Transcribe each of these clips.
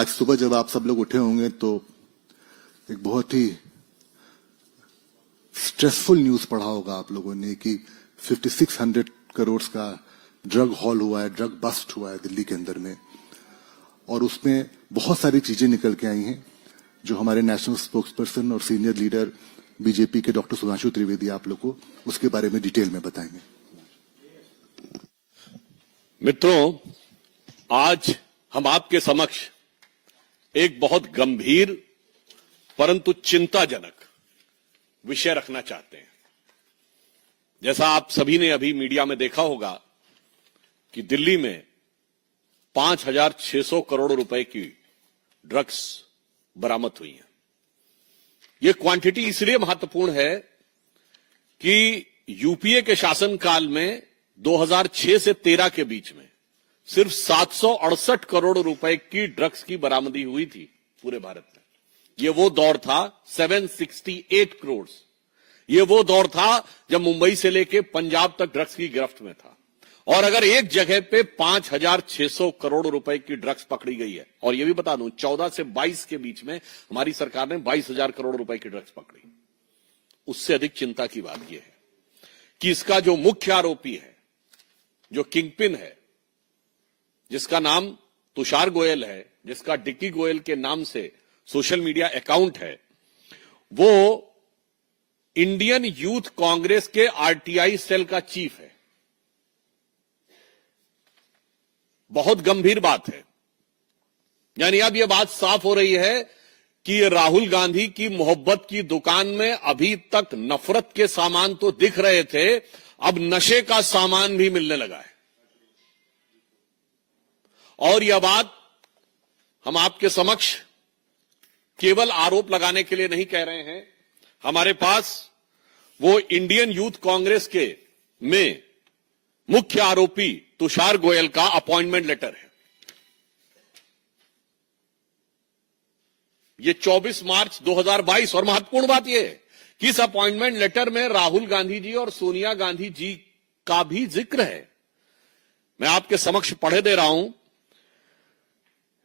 आज सुबह जब आप सब लोग उठे होंगे तो एक बहुत ही स्ट्रेसफुल न्यूज पढ़ा होगा आप लोगों ने कि 5600 करोड़ का ड्रग हॉल हुआ है, ड्रग बस्ट हुआ है दिल्ली के अंदर में। और उसमें बहुत सारी चीजें निकल के आई हैं जो हमारे नेशनल स्पोक्सपर्सन और सीनियर लीडर बीजेपी के डॉक्टर सुधांशु त्रिवेदी आप लोग को उसके बारे में डिटेल में बताएंगे। मित्रों, आज हम आपके समक्ष एक बहुत गंभीर परंतु चिंताजनक विषय रखना चाहते हैं। जैसा आप सभी ने अभी मीडिया में देखा होगा कि दिल्ली में 5,600 करोड़ रुपए की ड्रग्स बरामद हुई हैं। यह क्वांटिटी इसलिए महत्वपूर्ण है कि यूपीए के शासनकाल में 2006 से 13 के बीच में सिर्फ 768 करोड़ रुपए की ड्रग्स की बरामदी हुई थी पूरे भारत में। यह वो दौर था 768 करोड़। यह वो दौर था जब मुंबई से लेकर पंजाब तक ड्रग्स की गिरफ्त में था। और अगर एक जगह पे 5,600 करोड़ रुपए की ड्रग्स पकड़ी गई है, और यह भी बता दूं 14 से 22 के बीच में हमारी सरकार ने 22,000 करोड़ रुपए की ड्रग्स पकड़ी, उससे अधिक चिंता की बात यह है कि इसका जो मुख्य आरोपी है, जो किंगपिन है, जिसका नाम तुषार गोयल है, जिसका डिक्की गोयल के नाम से सोशल मीडिया अकाउंट है, वो इंडियन यूथ कांग्रेस के आरटीआई सेल का चीफ है। बहुत गंभीर बात है। यानी अब यह बात साफ हो रही है कि राहुल गांधी की मोहब्बत की दुकान में अभी तक नफरत के सामान तो दिख रहे थे, अब नशे का सामान भी मिलने लगा है। और यह बात हम आपके समक्ष केवल आरोप लगाने के लिए नहीं कह रहे हैं। हमारे पास वो इंडियन यूथ कांग्रेस के में मुख्य आरोपी तुषार गोयल का अपॉइंटमेंट लेटर है। ये 24 मार्च 2022। और महत्वपूर्ण बात यह है कि इस अपॉइंटमेंट लेटर में राहुल गांधी जी और सोनिया गांधी जी का भी जिक्र है। मैं आपके समक्ष पढ़े दे रहा हूं।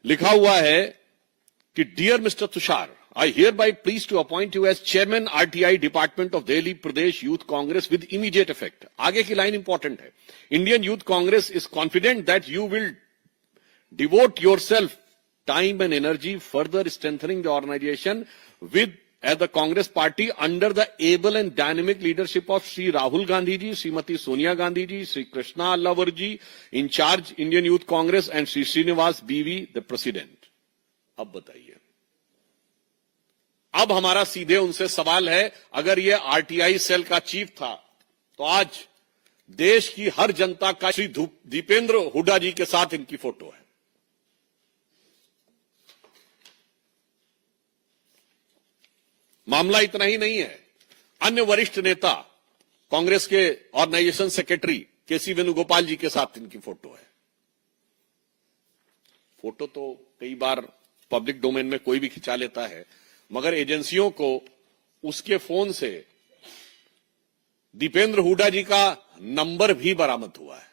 लिखा हुआ है कि dear mister Tushar, I hereby please to appoint you as chairman RTI Department of Delhi Pradesh Youth Congress with immediate effect. आगे की लाइन इंपॉर्टेंट है। Indian Youth Congress is confident that you will devote yourself time and energy further strengthening the organization with as the Congress party under the able and dynamic leadership of Sri Rahul Gandhi ji, Srimati Sonia Gandhi ji, Sri Krishna Allavar ji, in charge Indian Youth Congress, and Sri Srinivas BV, the president. अब बताइए, अब हमारा सीधे उनसे सवाल है, अगर ये आरटीआई सेल का चीफ था तो आज देश की हर जनता का श्री दीपेंद्र हुड्डा जी के साथ इनकी फोटो है। मामला इतना ही नहीं है, अन्य वरिष्ठ नेता कांग्रेस के ऑर्गेनाइजेशन सेक्रेटरी केसी वेणुगोपाल जी के साथ इनकी फोटो है। फोटो तो कई बार पब्लिक डोमेन में कोई भी खिंचा लेता है, मगर एजेंसियों को उसके फोन से दीपेंद्र हुड्डा जी का नंबर भी बरामद हुआ है।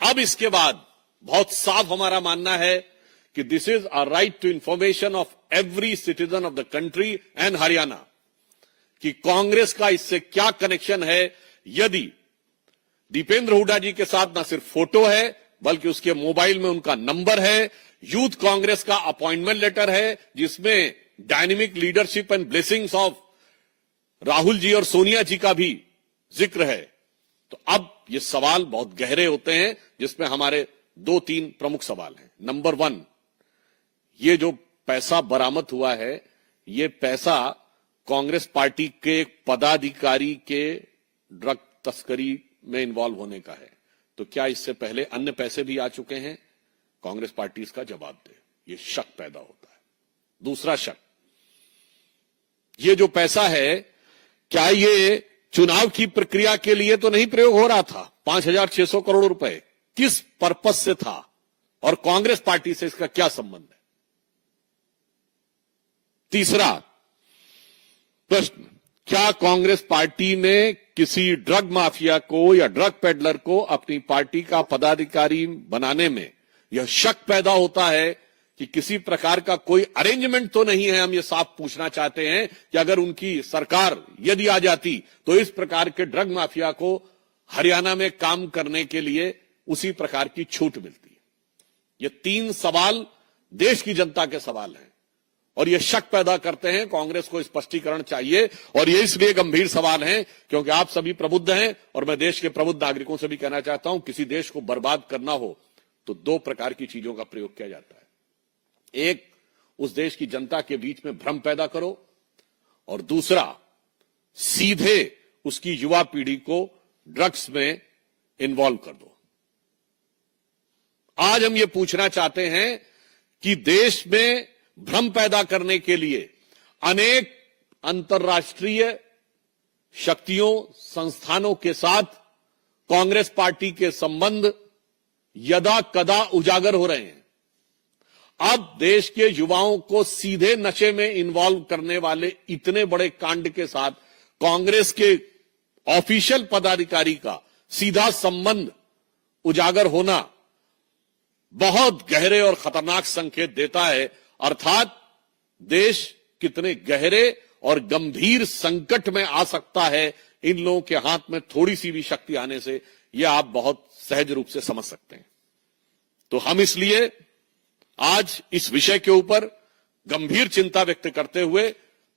अब इसके बाद बहुत साफ हमारा मानना है कि this is a right to information of every citizen of the country and Haryana कि कांग्रेस का इससे क्या कनेक्शन है। यदि दीपेंद्र हुड्डा जी के साथ न सिर्फ फोटो है बल्कि उसके मोबाइल में उनका नंबर है, यूथ कांग्रेस का अपॉइंटमेंट लेटर है जिसमें dynamic leadership and blessings of Rahul ji और सोनिया जी का भी जिक्र है, तो अब ये सवाल बहुत गहरे होते हैं, जिसमें हमारे 2-3 प्रमुख सवाल हैं। नंबर 1, ये जो पैसा बरामद हुआ है, ये पैसा कांग्रेस पार्टी के एक पदाधिकारी के ड्रग तस्करी में इन्वॉल्व होने का है। तो क्या इससे पहले अन्य पैसे भी आ चुके हैं? कांग्रेस पार्टी इसका जवाब दे। ये शक पैदा होता है। दूसरा शक, ये जो पैसा है, क्या ये चुनाव की प्रक्रिया के लिए तो नहीं प्रयोग हो रहा था? 5,600 करोड़ रुपए किस पर्पस से था और कांग्रेस पार्टी से इसका क्या संबंध है? तीसरा प्रश्न, क्या कांग्रेस पार्टी ने किसी ड्रग माफिया को या ड्रग पेडलर को अपनी पार्टी का पदाधिकारी बनाने में यह शक पैदा होता है कि किसी प्रकार का कोई अरेंजमेंट तो नहीं है। हम ये साफ पूछना चाहते हैं कि अगर उनकी सरकार यदि आ जाती तो इस प्रकार के ड्रग माफिया को हरियाणा में काम करने के लिए उसी प्रकार की छूट मिलती। ये 3 सवाल देश की जनता के सवाल हैं और ये शक पैदा करते हैं। कांग्रेस को स्पष्टीकरण चाहिए और ये इसलिए गंभीर सवाल हैं क्योंकि आप सभी प्रबुद्ध हैं और मैं देश के प्रबुद्ध नागरिकों से भी कहना चाहता हूं, किसी देश को बर्बाद करना हो तो 2 प्रकार की चीजों का प्रयोग किया जाता है। एक, उस देश की जनता के बीच में भ्रम पैदा करो और दूसरा, सीधे उसकी युवा पीढ़ी को ड्रग्स में इन्वॉल्व कर दो। आज हम ये पूछना चाहते हैं कि देश में भ्रम पैदा करने के लिए अनेक अंतर्राष्ट्रीय शक्तियों, संस्थानों के साथ कांग्रेस पार्टी के संबंध यदा कदा उजागर हो रहे हैं। अब देश के युवाओं को सीधे नशे में इन्वॉल्व करने वाले इतने बड़े कांड के साथ कांग्रेस के ऑफिशियल पदाधिकारी का सीधा संबंध उजागर होना बहुत गहरे और खतरनाक संकेत देता है। अर्थात देश कितने गहरे और गंभीर संकट में आ सकता है इन लोगों के हाथ में थोड़ी सी भी शक्ति आने से, यह आप बहुत सहज रूप से समझ सकते हैं। तो हम इसलिए आज इस विषय के ऊपर गंभीर चिंता व्यक्त करते हुए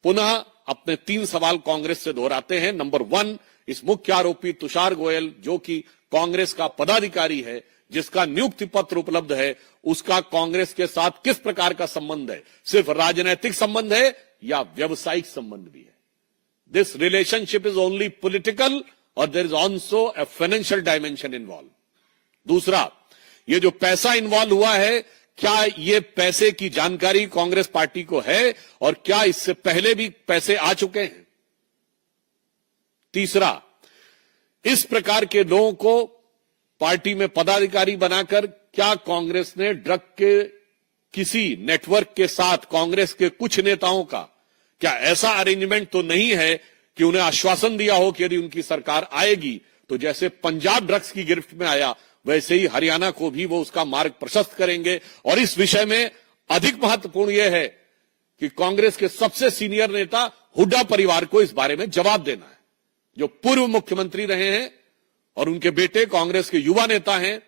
पुनः अपने 3 सवाल कांग्रेस से दोहराते हैं। नंबर 1, इस मुख्य आरोपी तुषार गोयल जो कि कांग्रेस का पदाधिकारी है, जिसका नियुक्ति पत्र उपलब्ध है, उसका कांग्रेस के साथ किस प्रकार का संबंध है? सिर्फ राजनीतिक संबंध है या व्यवसायिक संबंध भी है? This relationship is only political और there is also a financial dimension involve. दूसरा, ये जो पैसा इन्वॉल्व हुआ है, क्या ये पैसे की जानकारी कांग्रेस पार्टी को है और क्या इससे पहले भी पैसे आ चुके हैं? तीसरा, इस प्रकार के लोगों को पार्टी में पदाधिकारी बनाकर क्या कांग्रेस ने ड्रग के किसी नेटवर्क के साथ कांग्रेस के कुछ नेताओं का क्या ऐसा अरेंजमेंट तो नहीं है कि उन्हें आश्वासन दिया हो कि यदि उनकी सरकार आएगी तो जैसे पंजाब ड्रग्स की गिरफ्त में आया वैसे ही हरियाणा को भी वो उसका मार्ग प्रशस्त करेंगे? और इस विषय में अधिक महत्वपूर्ण यह है कि कांग्रेस के सबसे सीनियर नेता हुड्डा परिवार को इस बारे में जवाब देना है, जो पूर्व मुख्यमंत्री रहे हैं और उनके बेटे कांग्रेस के युवा नेता हैं,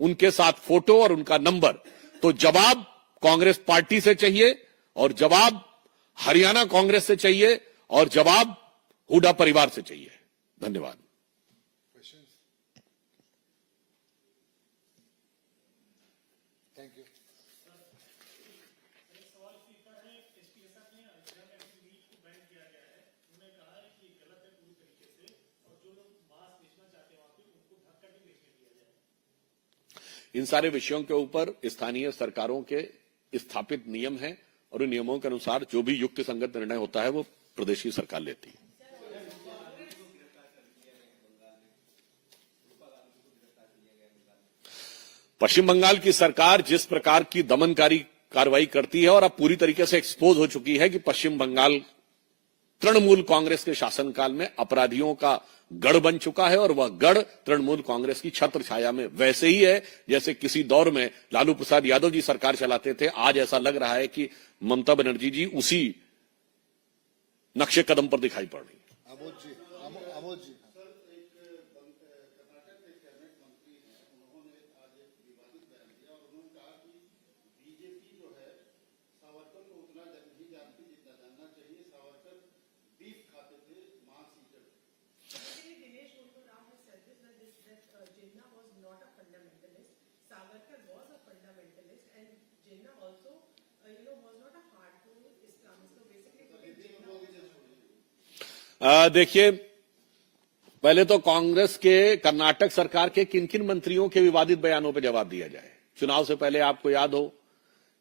उनके साथ फोटो और उनका नंबर। तो जवाब कांग्रेस पार्टी से चाहिए और जवाब हरियाणा कांग्रेस से चाहिए और जवाब हुड्डा परिवार से चाहिए। धन्यवाद। इन सारे विषयों के ऊपर स्थानीय सरकारों के स्थापित नियम हैं और उन नियमों के अनुसार जो भी युक्त संगत निर्णय होता है वो प्रदेश की सरकार लेती है। पश्चिम बंगाल की सरकार जिस प्रकार की दमनकारी कार्रवाई करती है और अब पूरी तरीके से एक्सपोज हो चुकी है कि पश्चिम बंगाल तृणमूल कांग्रेस के शासनकाल में अपराधियों का गढ़ बन चुका है और वह गढ़ तृणमूल कांग्रेस की छत्र छाया में वैसे ही है जैसे किसी दौर में लालू प्रसाद यादव जी सरकार चलाते थे। आज ऐसा लग रहा है कि ममता बनर्जी जी उसी नक्शे कदम पर दिखाई पड़ रही है। देखिए, पहले तो कांग्रेस के कर्नाटक सरकार के किन किन मंत्रियों के विवादित बयानों पर जवाब दिया जाए। चुनाव से पहले आपको याद हो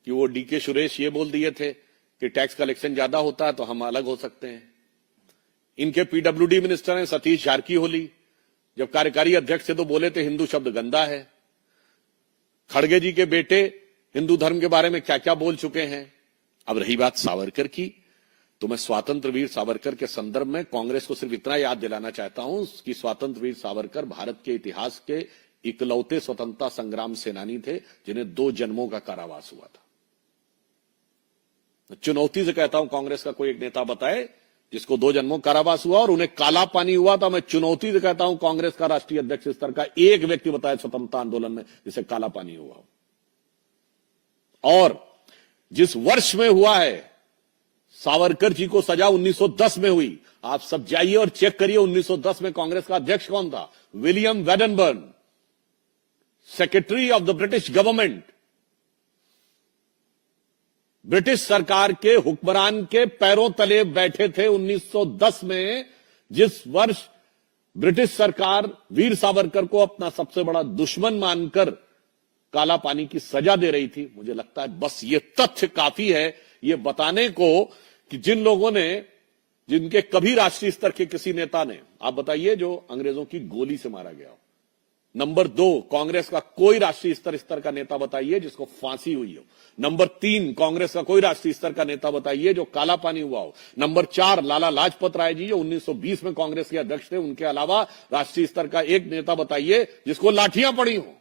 कि वो डीके सुरेश ये बोल दिए थे कि टैक्स कलेक्शन ज्यादा होता है तो हम अलग हो सकते हैं। इनके पीडब्ल्यूडी मिनिस्टर हैं सतीश जारकीहोली, जब कार्यकारी अध्यक्ष थे तो बोले थे हिंदू शब्द गंदा है। खड़गे जी के बेटे हिंदू धर्म के बारे में क्या क्या बोल चुके हैं। अब रही बात सावरकर की, तो मैं स्वतंत्र वीर सावरकर के संदर्भ में कांग्रेस को सिर्फ इतना याद दिलाना चाहता हूं कि स्वतंत्र वीर सावरकर भारत के इतिहास के इकलौते स्वतंत्रता संग्राम सेनानी थे जिन्हें 2 जन्मों का कारावास हुआ था। चुनौती से कहता हूं, कांग्रेस का कोई एक नेता बताए जिसको 2 जन्मों कारावास हुआ और उन्हें काला पानी हुआ था। मैं चुनौती से कहता हूं, कांग्रेस का राष्ट्रीय अध्यक्ष स्तर का एक व्यक्ति बताए स्वतंत्रता आंदोलन में जिसे काला पानी हुआ हो। और जिस वर्ष में हुआ है, सावरकर जी को सजा 1910 में हुई। आप सब जाइए और चेक करिए 1910 में कांग्रेस का अध्यक्ष कौन था? William Wedderburn, secretary of the British government. British सरकार के हुक्मरान के पैरों तले बैठे थे 1910 में, जिस वर्ष ब्रिटिश सरकार वीर सावरकर को अपना सबसे बड़ा दुश्मन मानकर काला पानी की सजा दे रही थी। मुझे लगता है बस ये तथ्य काफी है ये बताने को कि जिन लोगों ने, जिनके कभी राष्ट्रीय स्तर के किसी नेता ने, आप बताइए, जो अंग्रेजों की गोली से मारा गया हो। नंबर 2, कांग्रेस का कोई राष्ट्रीय स्तर का नेता बताइए जिसको फांसी हुई हो। नंबर 3, कांग्रेस का कोई राष्ट्रीय स्तर का नेता बताइए जो काला पानी हुआ हो। नंबर 4, लाला लाजपत राय जी जो 1920 में कांग्रेस के अध्यक्ष थे, उनके अलावा राष्ट्रीय स्तर का एक नेता बताइए जिसको लाठियां पड़ी हो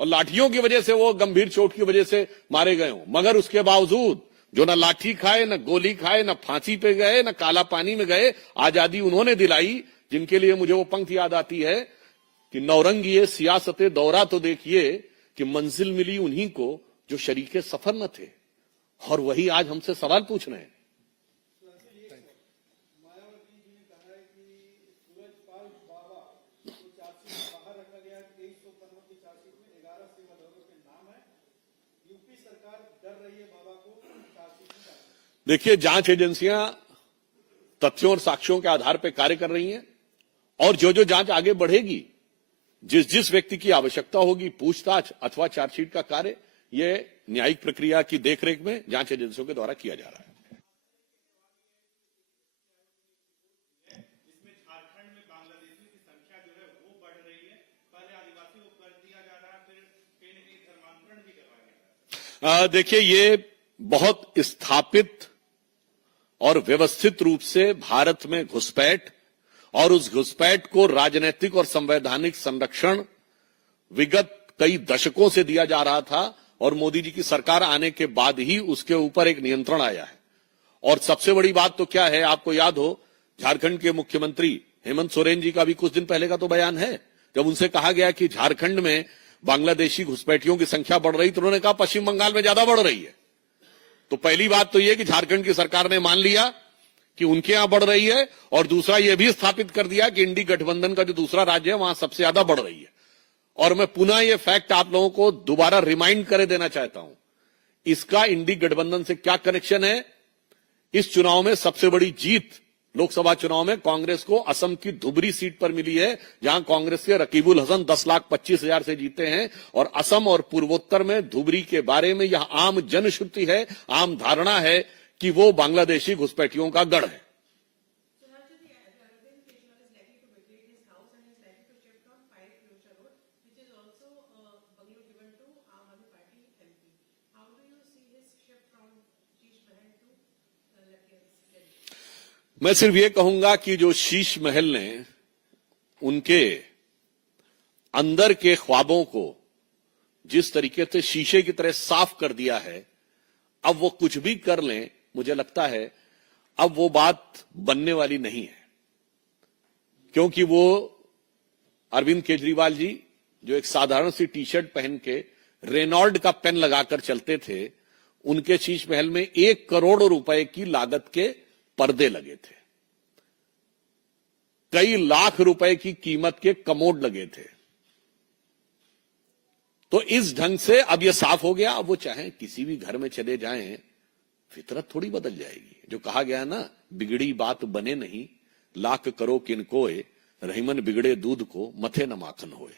और लाठियों की वजह से, वो गंभीर चोट की वजह से मारे गए हो। मगर उसके बावजूद जो न लाठी खाए, न गोली खाए, न फांसी पे गए, न काला पानी में गए, आजादी उन्होंने दिलाई, जिनके लिए मुझे वो पंक्ति याद आती है कि नौरंगिए सियासते दौरा तो देखिए कि मंजिल मिली उन्हीं को जो शरीके सफर न थे। और वही आज हमसे सवाल पूछ रहे हैं। देखिए, जांच एजेंसियां तथ्यों और साक्ष्यों के आधार पर कार्य कर रही हैं और जो जो जांच आगे बढ़ेगी, जिस जिस व्यक्ति की आवश्यकता होगी, पूछताछ अथवा चार्जशीट का कार्य, यह न्यायिक प्रक्रिया की देखरेख में जांच एजेंसियों के द्वारा किया जा रहा है। इसमें झारखंड में बांग्लादेशियों की संख्या जो है वो बढ़ रही है। पहले आदिवासी को कर दिया जा रहा है, फिर कहीं न कहीं धर्मांतरण भी करवाया जा रहा है। देखिए, ये बहुत स्थापित और व्यवस्थित रूप से भारत में घुसपैठ और उस घुसपैठ को राजनीतिक और संवैधानिक संरक्षण विगत कई दशकों से दिया जा रहा था और मोदी जी की सरकार आने के बाद ही उसके ऊपर एक नियंत्रण आया है। और सबसे बड़ी बात तो क्या है, आपको याद हो, झारखंड के मुख्यमंत्री हेमंत सोरेन जी का भी कुछ दिन पहले का तो बयान है, जब उनसे कहा गया कि झारखंड में बांग्लादेशी घुसपैठियों की संख्या बढ़ रही, तो उन्होंने कहा पश्चिम बंगाल में ज्यादा बढ़ रही है। तो पहली बात तो यह कि झारखंड की सरकार ने मान लिया कि उनके यहां बढ़ रही है, और दूसरा यह भी स्थापित कर दिया कि इंडी गठबंधन का जो दूसरा राज्य है वहां सबसे ज्यादा बढ़ रही है। और मैं पुनः यह फैक्ट आप लोगों को दोबारा रिमाइंड करे देना चाहता हूं, इसका इंडी गठबंधन से क्या कनेक्शन है। इस चुनाव में सबसे बड़ी जीत, लोकसभा चुनाव में कांग्रेस को असम की धुबरी सीट पर मिली है, जहां कांग्रेस के रकीबुल हसन 10,25,000 से जीते हैं। और असम और पूर्वोत्तर में धुबरी के बारे में यह आम जनश्रुति है, आम धारणा है कि वो बांग्लादेशी घुसपैठियों का गढ़ है। मैं सिर्फ ये कहूंगा कि जो शीश महल ने उनके अंदर के ख्वाबों को जिस तरीके से शीशे की तरह साफ कर दिया है, अब वो कुछ भी कर लें, मुझे लगता है अब वो बात बनने वाली नहीं है। क्योंकि वो अरविंद केजरीवाल जी जो एक साधारण सी टी शर्ट पहन के रेनॉल्ड का पेन लगाकर चलते थे, उनके शीश महल में 1 करोड़ रुपए की लागत के पर्दे लगे थे, कई लाख रुपए की कीमत के कमोड लगे थे। तो इस ढंग से अब यह साफ हो गया, अब वो चाहे किसी भी घर में चले जाएं, फितरत थोड़ी बदल जाएगी। जो कहा गया ना, बिगड़ी बात बने नहीं, लाख करो किन कोय, रहीमन बिगड़े दूध को मथे न माखन होए।